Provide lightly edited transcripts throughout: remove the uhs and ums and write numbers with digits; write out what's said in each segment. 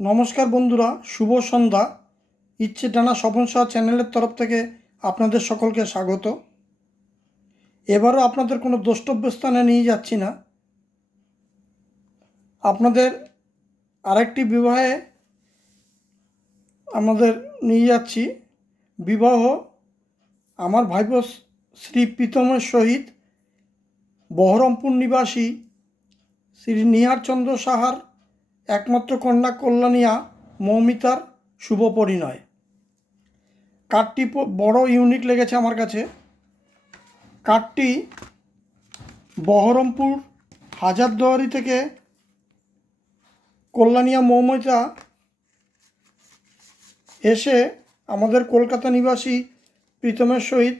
নমস্কার বন্ধুরা, শুভ সন্ধ্যা। ইচ্ছে টানা স্বপন সাহা চ্যানেলের তরফ থেকে আপনাদের সকলকে স্বাগত। এবারও আপনাদের কোনো দ্রষ্টব্য স্থানে নিয়ে যাচ্ছি না, আপনাদের আরেকটি বিবাহে আমাদের নিয়ে যাচ্ছি। বিবাহ আমার ভাইপো শ্রী প্রীতমের সহিত বহরমপুর নিবাসী শ্রী নিহার চন্দ্র সাহার একমাত্র কন্যা কল্যাণিয়া মৌমিতার শুভ পরিণয়। কার্ডটি বড় ইউনিক লেগেছে আমার কাছে। কার্ডটি বহরমপুর হাজারদুয়ারি থেকে কল্যাণিয়া মৌমিতা এসে আমাদের কলকাতা নিবাসী প্রীতমের সহিত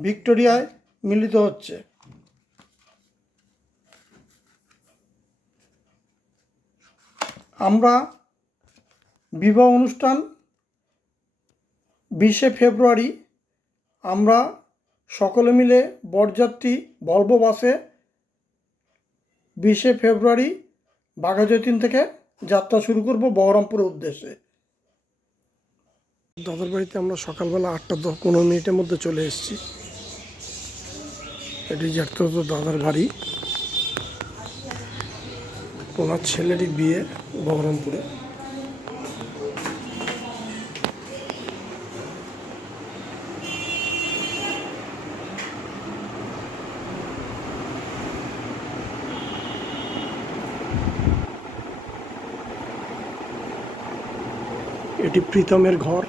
ভিক্টোরিয়ায় মিলিত হচ্ছে। আমরা বিবাহ অনুষ্ঠান 20শে ফেব্রুয়ারি আমরা সকলে মিলে বরযাত্রী ভলভো বাসে 20শে ফেব্রুয়ারি বাঘাযতীন থেকে যাত্রা শুরু করব বহরমপুরের উদ্দেশ্যে। দাদার বাড়িতে আমরা সকালবেলা 8:15 মধ্যে চলে এসেছি। এটি যাত্রাত দাদার বাড়ি, ওনার ছেলেরই বিয়ে বহরমপুরে। এটি প্রীতমের ঘর।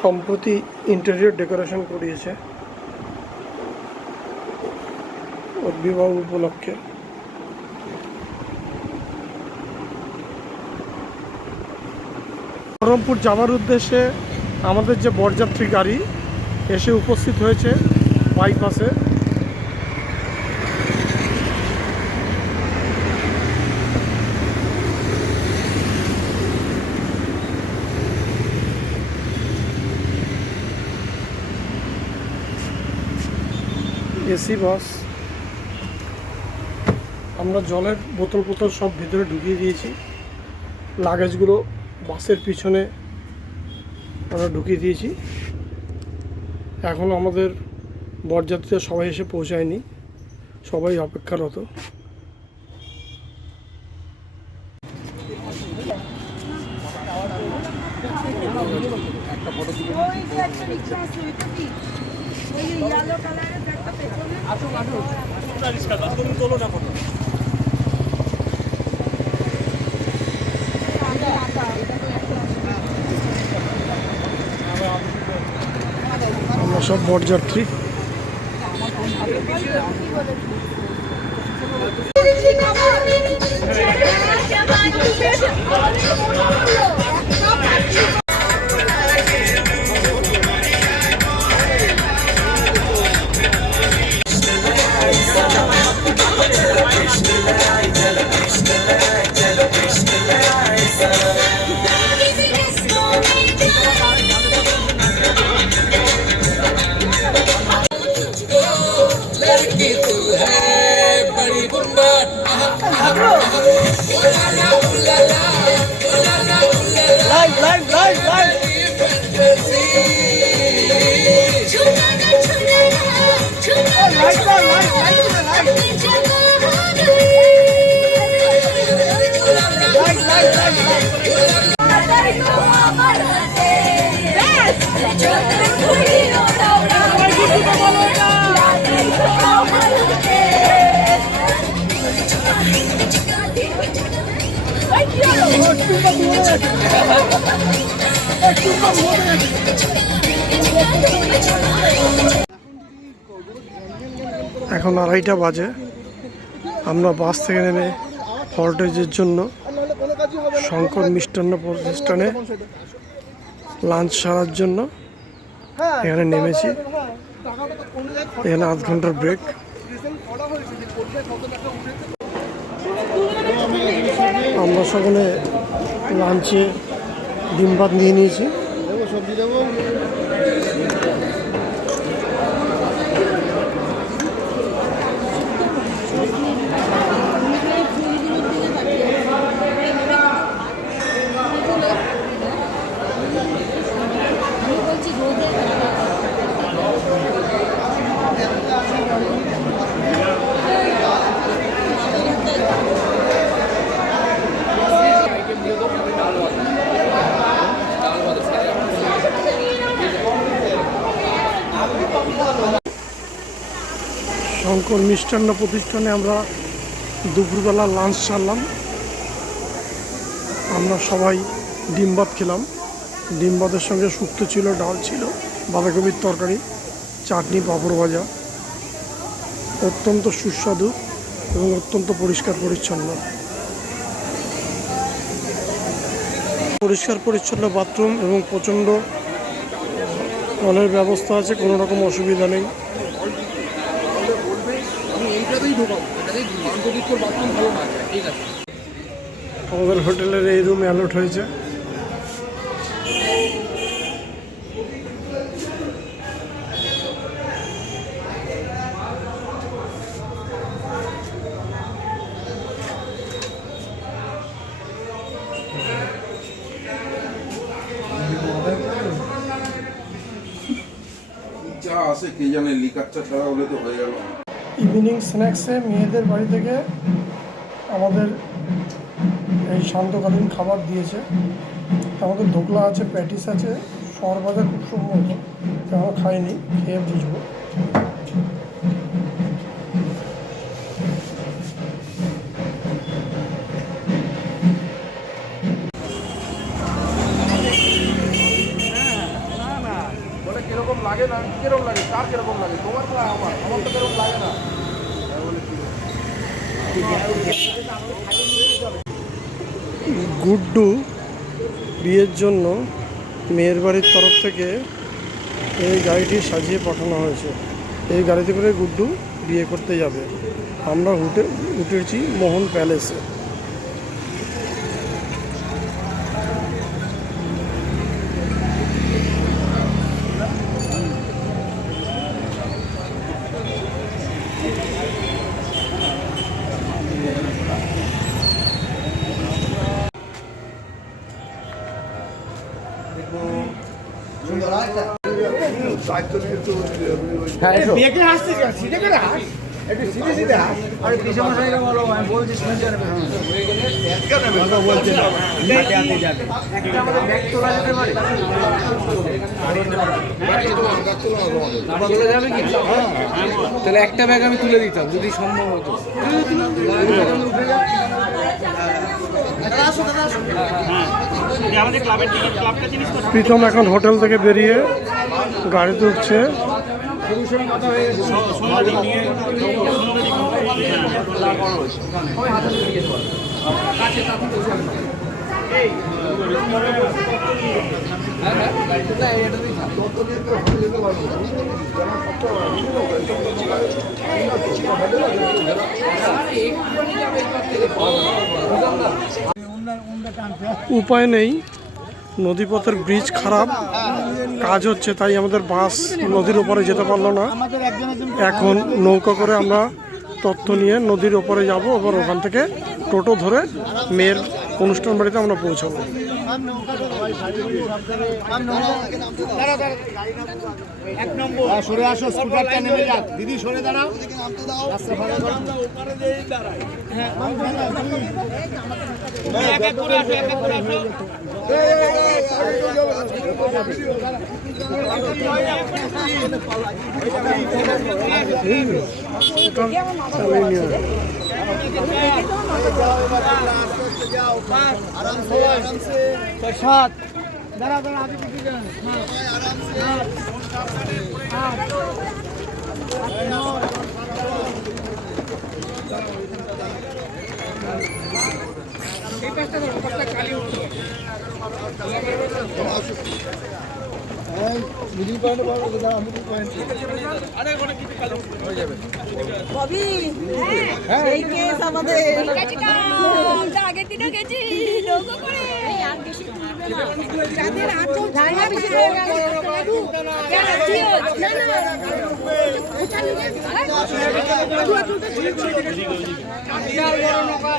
সম্প্রতি ইন্টেরিয়র ডেকোরেশন করিয়েছে ওর বিবাহ উপলক্ষে। বহরমপুর যাওয়ার উদ্দেশ্যে আমাদের যে বরযাত্রী গাড়ি এসে উপস্থিত হয়েছে বাইপাসে। AC bus. আমরা জলের বোতল সব ভিতরে ঢুকিয়ে দিয়েছি। লাগেজগুলো বাসের পিছনে আমরা ঢুকিয়ে দিয়েছি। এখন আমাদের বরযাত্রীরা সবাই এসে পৌঁছায়নি, সবাই অপেক্ষারত। আমরা সব বরযাত্রী। এখন 2:30 বাজে। আমরা বাস থেকে নেমে হল্টেজের জন্য শঙ্কর মিষ্টান্ন প্রতিষ্ঠানে লাঞ্চ সারার জন্য এখানে নেমেছি। এখানে 1/2 ঘন্টার ব্রেক। আমরা সকলে লাঞ্চে ডিম ভাত নিয়ে নিয়েছি। শঙ্কর মিষ্টান্ন প্রতিষ্ঠানে আমরা দুপুরবেলা লাঞ্চ সারলাম। আমরা সবাই ডিম ভাত খেলাম। ডিম ভাতের সঙ্গে শুক্তো ছিল, ডাল ছিল, বাঁধাকপির তরকারি, চাটনি, পাঁপড় ভাজা। অত্যন্ত সুস্বাদু এবং অত্যন্ত পরিষ্কার পরিচ্ছন্ন। পরিষ্কার পরিচ্ছন্ন বাথরুম এবং প্রচণ্ড কলের ব্যবস্থা আছে, কোনো রকম অসুবিধা নেই। আমাদের হোটেলের এই রুম অ্যালট হয়েছে। ইভিনিং স্ন্যাক্সে মেয়েদের বাড়ি থেকে আমাদের এই শান্তকালীন খাবার দিয়েছে। আমাদের ধোকলা আছে, প্যাটিস আছে, শর ভাজা খুব সম্ভবত, আমরা খাইনি, খেয়ে বুঝবো। কিরকম লাগে না, কিরকম লাগে, কার কিরকম লাগে, তোমার না আমার তো কিরকম লাগে না। গুড্ডু বিয়ের জন্য মেয়ের বাড়ির তরফ থেকে এই গাড়িটি সাজিয়ে পাঠানো হয়েছে। এই গাড়িতে করে গুড্ডু বিয়ে করতে যাবে। আমরা উঠেছি মোহন প্যালেসে। তাহলে একটা ব্যাগ আমি তুলে দিতাম যদি সম্ভব হতো। প্রীতম এখন হোটেল থেকে বেরিয়ে গাড়িতে উঠছে। উপায় নেই, নদীপথের ব্রিজ খারাপ, কাজ হচ্ছে, তাই আমাদের বাস নদীর ওপরে যেতে পারলো না। এখন নৌকা করে আমরা তথ্য নিয়ে নদীর ওপরে যাব, এবার ওখান থেকে টোটো ধরে মেয়ের অনুষ্ঠান বাড়িতে আমরা পৌঁছাবো। সরে আসো, স্কুটারটা নেমে যাক, দিদি সরে দাঁড়াও।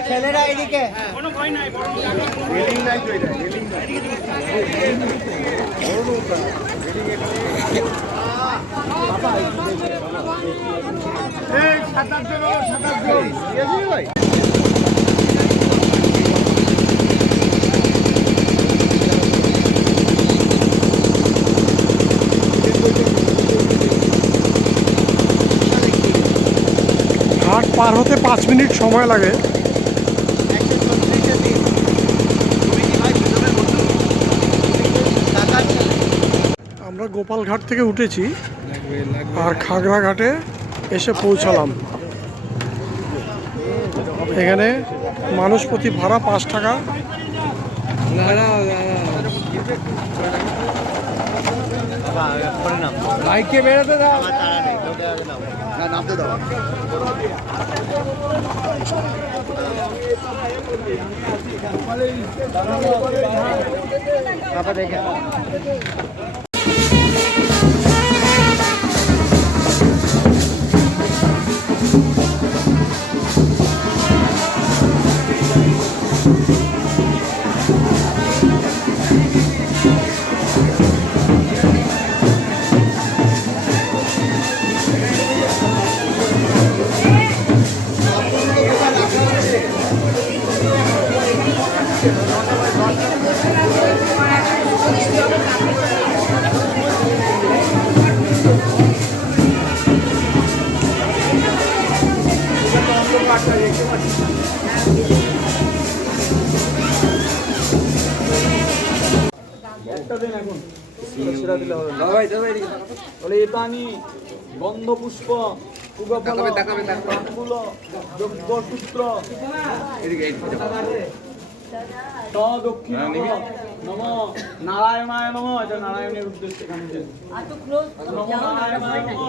ছেলেরা এদিকে কোনো ভয় নাই, রেলিং নাই তো, এটা রেলিং নাই, বড় নৌকা এই 7-8 জন ভাই। পার হতে 5 মিনিট সময় লাগে। আমরা গোপালঘাট থেকে উঠেছি আর খাগড়াঘাটে এসে পৌঁছালাম। এখানে মানুষ প্রতি ভাড়া 5 টাকা। বাইকে বেরোতে দাও, নামতে দাও। দেখে পানি গন্ধ পুষ্প যজ্ঞসূত্র দক্ষিণ নম নারায়ণায় নম। এটা নারায়ণের উদ্দেশ্যে নম নারায়ণায় নম।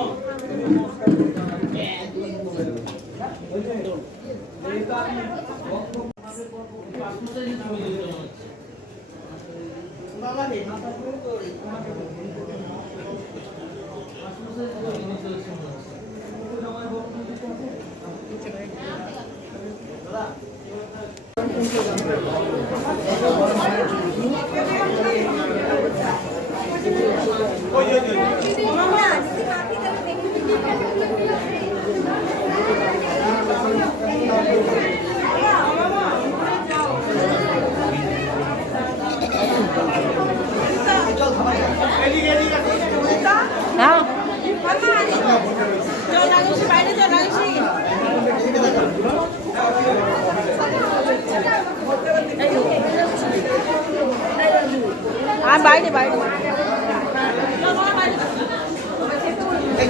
বাইরে বাইরে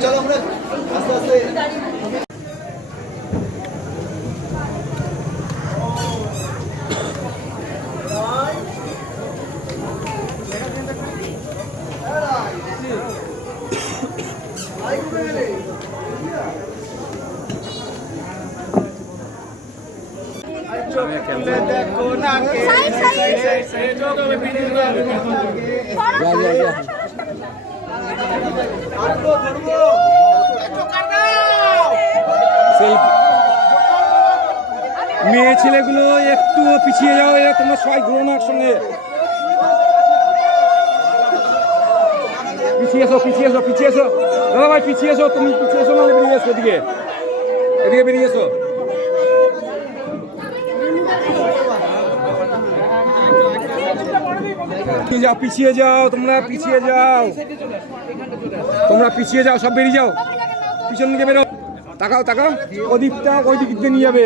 চলো আমরা আস্তে আস্তে। মেয়ে ছেলেগুলো একটু পিছিয়ে যাও, এরা তোমরা সবাই ঘুরো না একসঙ্গে। পিছিয়ে এসো, পিছিয়ে এসো, পিছিয়ে এসো দাদা ভাই, পিছিয়ে এসো। তুমি পিছিয়ে এসো, নাহলে বেরিয়ে এসো এদিকে, এদিকে বেরিয়ে এসো। যাও, পিছিয়ে যাও, তোমরা পিছিয়ে যাও, তোমরা পিছিয়ে যাও, সব বেরিয়ে যাও, পিছন দিকে বেরো। তাকাও তাকাও, ওদিকটা ওই দিক দিয়ে নিয়ে যাবে।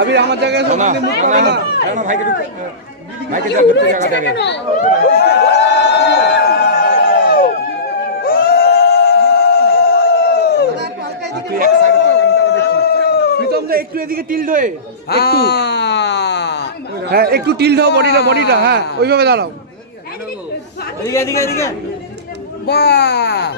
আবির আমার জায়গায় ভাইকে ভাইকে জায়গা দেবে। প্রীতম দা একটু এদিকে টিল্ড হয়ে, একটু হ্যাঁ, একটু টিল্ড হও, বডিটা হ্যাঁ ওইভাবে দাঁড়াও। এদিকে এদিকে এদিকে, বাহ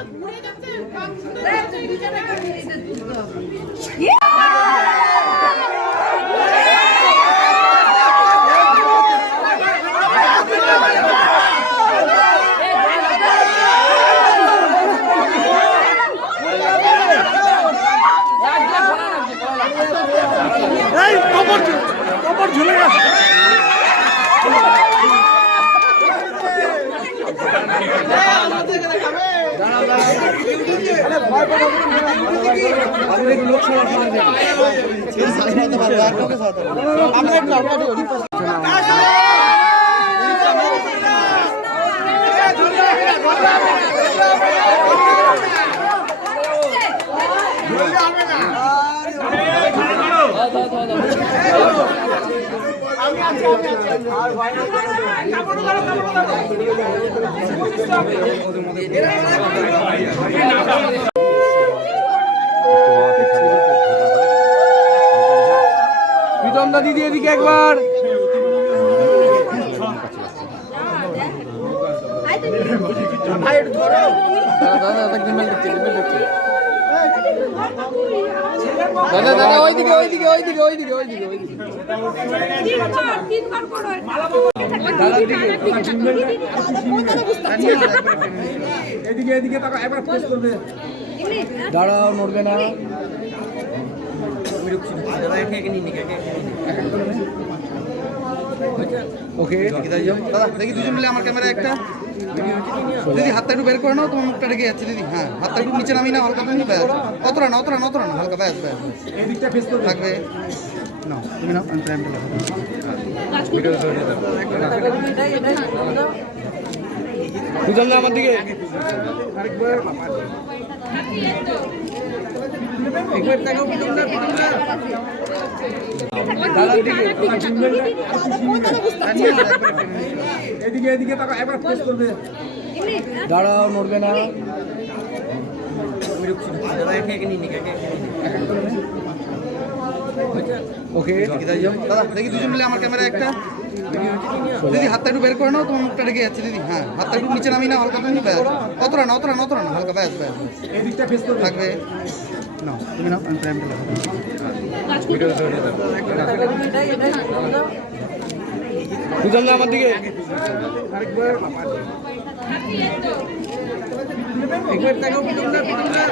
কবর ঝুলে গেছে। আমরা প্রীতম দা দিদি এদিকে একবার। দাদা দাদা ওইদিকে ওইদিকে ওইদিকে ওইদিকে ওইদিকে ওইদিকে এদিকে এদিকে তাকাও, একবার পোস্ট করবে। দাঁড়াও, নড়বে না। ওকে দাদা দেখি দুজন মিলে আমার ক্যামেরা একটা দিদি হাতটা একটু বের করে নাও, তোমার মুখটা রেখে যাচ্ছে দিদি। হ্যাঁ, হাতটা একটু নিচে নামি না, হালকা তুমি ব্যাস, অতটা না অতটা না অতটা না, হালকা ব্যাস ব্যাস এদিকটা ফেস করবে। থাকবে। নাও তুমি নাও, আমি প্রেমটা লাগাবো। প্রীতম দা আমার দিকে। একবার তাকাও প্রীতম দা, প্রীতম দা। দাদার দিকে। এদিকে এদিকে তাকাও, একবার পোস্ট করবে। দাঁড়াও, নড়বে না। ওকে দাদা দেখি দুজন মিলে আমার ক্যামেরা একটা দিদি হাতটা একটু বের করে নাও, তোমার মুখটা রেখে যাচ্ছে দিদি। হ্যাঁ, হাতটা একটু নিচে নামি না, হালকা তুমি ব্যাস, অতটা না অতটা না অতটা না, হালকা ব্যাস ব্যাস এদিকটা ফেস করবে। থাকবে। নাও তুমি নাও, আমি প্রেমটা লাগাবো। প্রীতম দা আমার দিকে। একবার তাকাও প্রীতম দা, প্রীতম দা।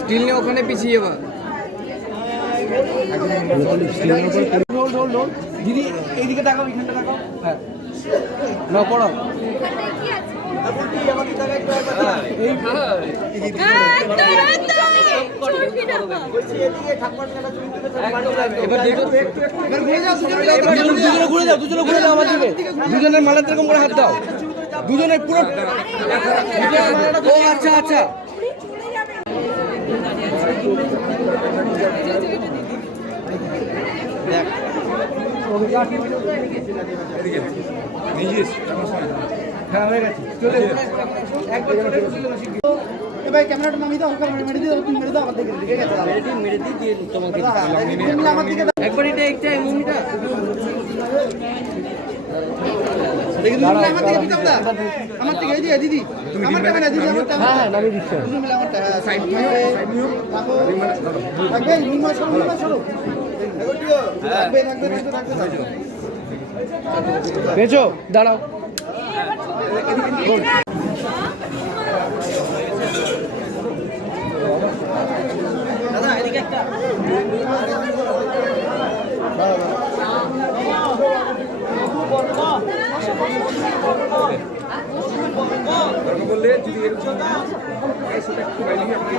স্টিল নিয়ে ওখানে পিছিয়ে যাবা। দিদি এইদিকে তাকাও, এইখানটা তাকাও। হ্যাঁ, না পড়াও। এবার দুজনে ঘুরে যাও, দুজনে ঘুরে যাও আমার দিকে। দুজনের মালের এরকম করে হাত দাও, দুজনের পুরো। ও আচ্ছা আচ্ছা। হ্যাঁ হয়ে গেছে, চলে একবার চলে আসি। ভাই ক্যামেরাটা নামিয়ে দাও, হালকা মেরে দিও, তুমি মেরে দাও আমার দিকে, ঠিক আছে? মেরে দিয়ে তোমাকে তুমি আমার দিকে একবার এটা একটা মুভিটা দেখি দুজন মিলে আমার দিকে পিতাম দা, আমার দিকে এই যে দিদি আমার ক্যামেরা দিদি আমার ক্যামেরা। হ্যাঁ নামিয়ে দিচ্ছি। দুজন মিলে আমারটা সাইড থাকবে থাকবে নিমা সরো নিমা সরো থাকবে থাকবে থাকবে থাকবে। বেচো, দাঁড়াও। দাদা এদিকে একটা বললে যদি এরকম সেটা একটু বাইরে আপনি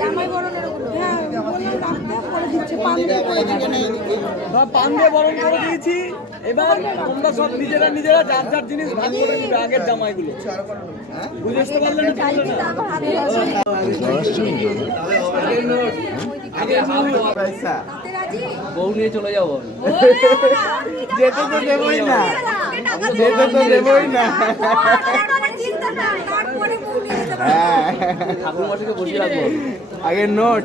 জামাই বরণের ওগুলো হ্যাঁ বললাম রাখতে পরে দিচ্ছে পান পান দিয়ে বরণ করে দিয়েছি। এবার তোমরা সব নিজেরা নিজেরা যার যার জিনিস ভাগ করে নিবে, আগের জামাইগুলো। বুঝতে পারলে না? বউ নিয়ে চলে যাবো। যেতে তো দেবই না, যেতে তো দেবই না। ঠাকুর মাসিকে বসিয়ে রাখবো। আগে নোট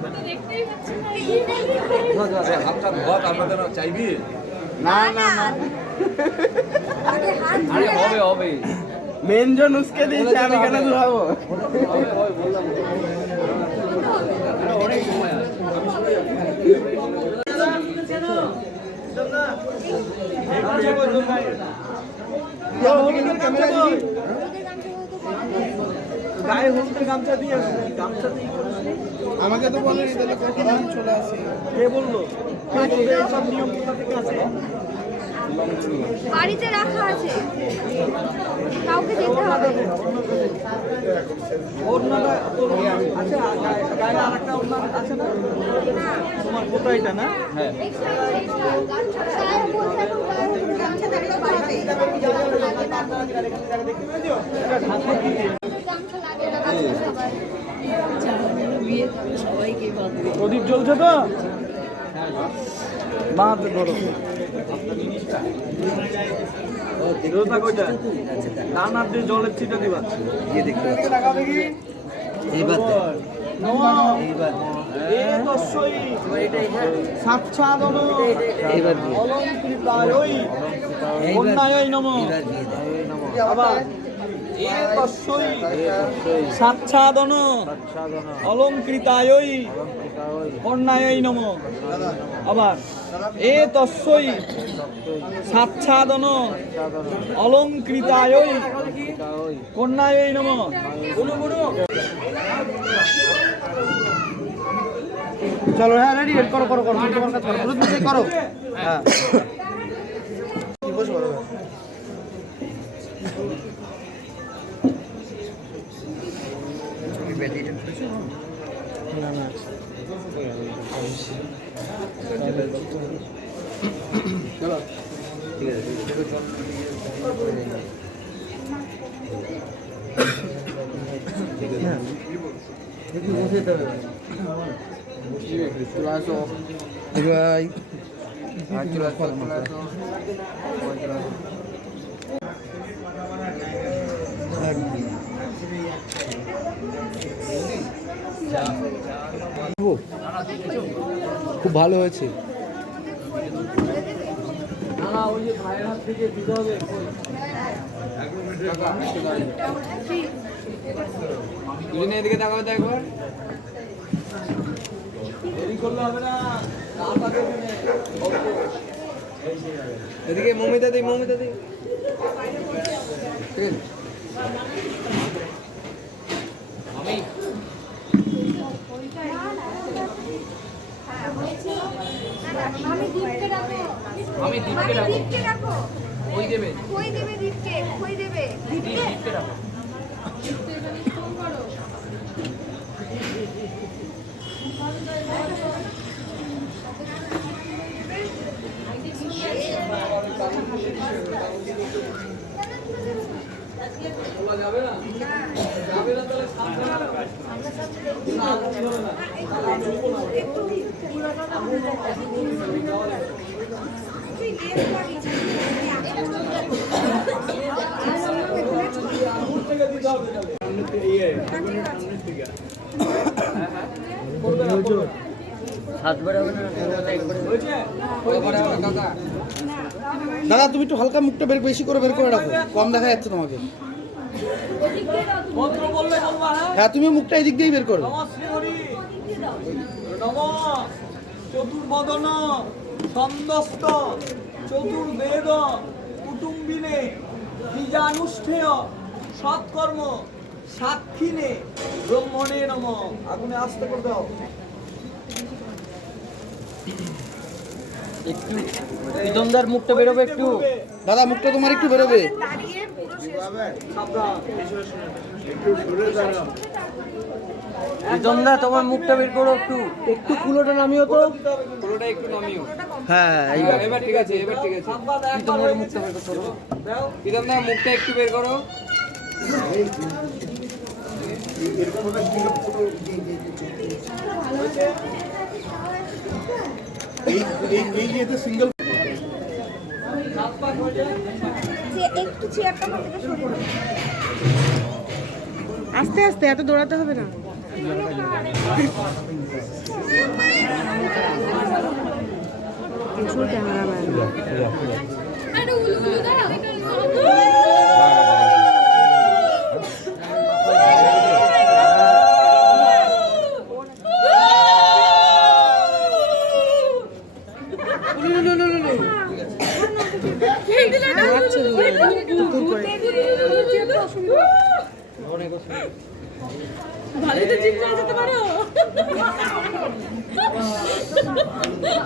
হাতটা ধোয়া, তার মধ্যে চাইবি না না না আরে হবে হবে। মেন জন উসকে দিয়েছে, আমি কেন ধুলাবো? অনেক সময় আছে। গায়ে হলুদের গামছা দিয়ে গামছা দিয়ে আমাকে তো বলেনি তাহলে কখন আমি চলে আসি। কে বললো সব নিয়ম কোথা থেকে আসে? বাড়িতে রাখা আছে, কাউকে যেতে হবে। আচ্ছা গায়ে আরেকটা ওড়না আছে না তোমার? কোথায় এটা না? হ্যাঁ প্রদীপ জ্বলছে তো? মা ধরো নানার যে জলের ছিটা দিবা সাচ্ছাদন অলঙ্কৃতায় কর্ণায় নম। আবার এ তস্যই সাচ্ছাদন অলঙ্কৃতায় কর্ণায় নম। চলো হ্যাঁ রেডি করো করো করো তোমার কাজ করো দ্রুত মিশে করো। হ্যাঁ কি বসো বলো। খুব ভালো হয়েছে। এদিকে তাকাও তো একবার। এদিকে মমিতা দি, মমিতা দি। আমি দীপকে রাখো। কই দেবে দীপকে? কই দেবে দীপকে? দাদা তুমি একটু হালকা মুখটা বেশি করে বের করে রাখো, কম দেখা যাচ্ছে তোমাকে। মন্ত্র বললে বলবা। হ্যাঁ হ্যাঁ তুমি মুখটা এদিক দিয়েই বের করো। নম শ্রীহরি নম চতুর্বদন ছন্দস্থ চতুর্বেদ কুটুম্বিনে বীজানুষ্ঠেয় সৎকর্ম সাক্ষিনে ব্রহ্মণে নম। আগুনে আস্তে করে দাও। একটু বিজনদার মুখটা বেরোবে একটু। দাদা মুখটা তোমার একটু বেরোবে। বিজনদা তোমার মুখটা বের করো একটু। একটু কুলোটা নামিও তো। পুরোটা একটু নামিও। হ্যাঁ হ্যাঁ এবার ঠিক আছে, এবার ঠিক আছে। তোমার মুখটা বের করো। প্রীতম দা মুখটা একটু বের করো। একটু চেয়ারটা আমার থেকে সরিয়ে দাও। আস্তে আস্তে, এত দৌড়াতে হবে না। প্রচুর ক্যামেরাম্যান। আরে উলু উলু দাঁড়াও। ভালোই তো জিম করে যেতে পারো।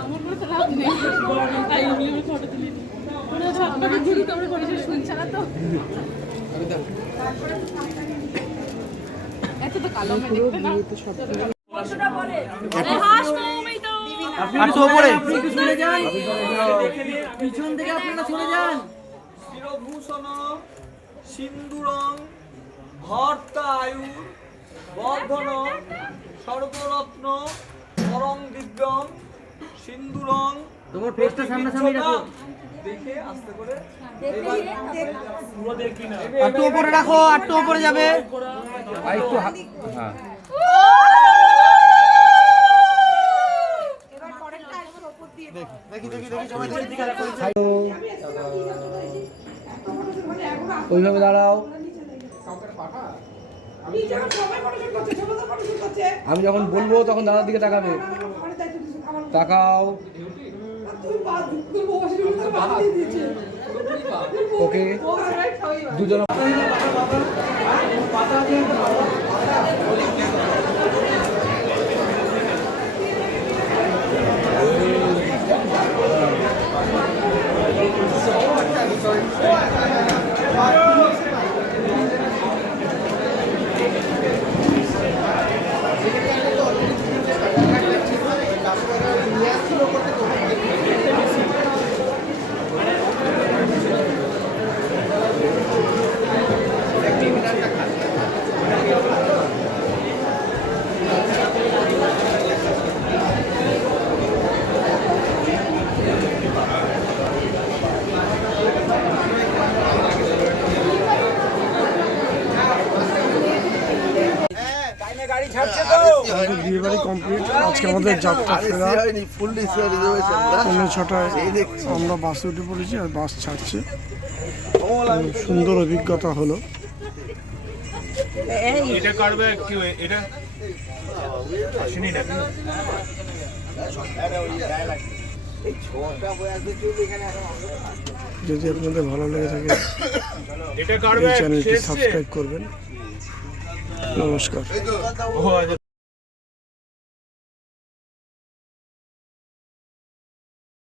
আমার কোনো তো লাভ নেই। তাই আমি ফটো তুলি। ওরা ঝটপটে ঘুরি তোমরা পরিচয় শুনছে না তো। এত তো কালো মেয়ে দেখতে না। আরে হাস তুমি তো। আপনি একটু উপরে পিছন থেকে আপনারা সরে যান। শিরভূষণ সিন্দুরং ভর্তা আয়ু বর্ধন সর্বরত্ন পরং দিব্যং সিন্দুরং। তোমার ফেসটা সামনাসামনি রাখো, দেখে আস্তে করে একটু উপরে রাখো, একটু উপরে যাবে। আর একটু হ্যাঁ ওইভাবে দাঁড়াও। আমি যখন বলবো তখন দাদার দিকে তাকাবে। তাকাও। ওকে, দুজন আমাদের বিয়ে বাড়ি কমপ্লিট। আজকে আমাদের যাত্রা ফেরা পৌনে 6টায় আমরা বাসে উঠে পড়েছি আর বাস ছাড়ছে। সুন্দর অভিজ্ঞতা হলো। এটা করবে কি এটা আসেনি নাকি যদি আপনাদের ভালো লেগে থাকে এটা এই করবে চ্যানেলটি সাবস্ক্রাইব করবেন। নমস্কার।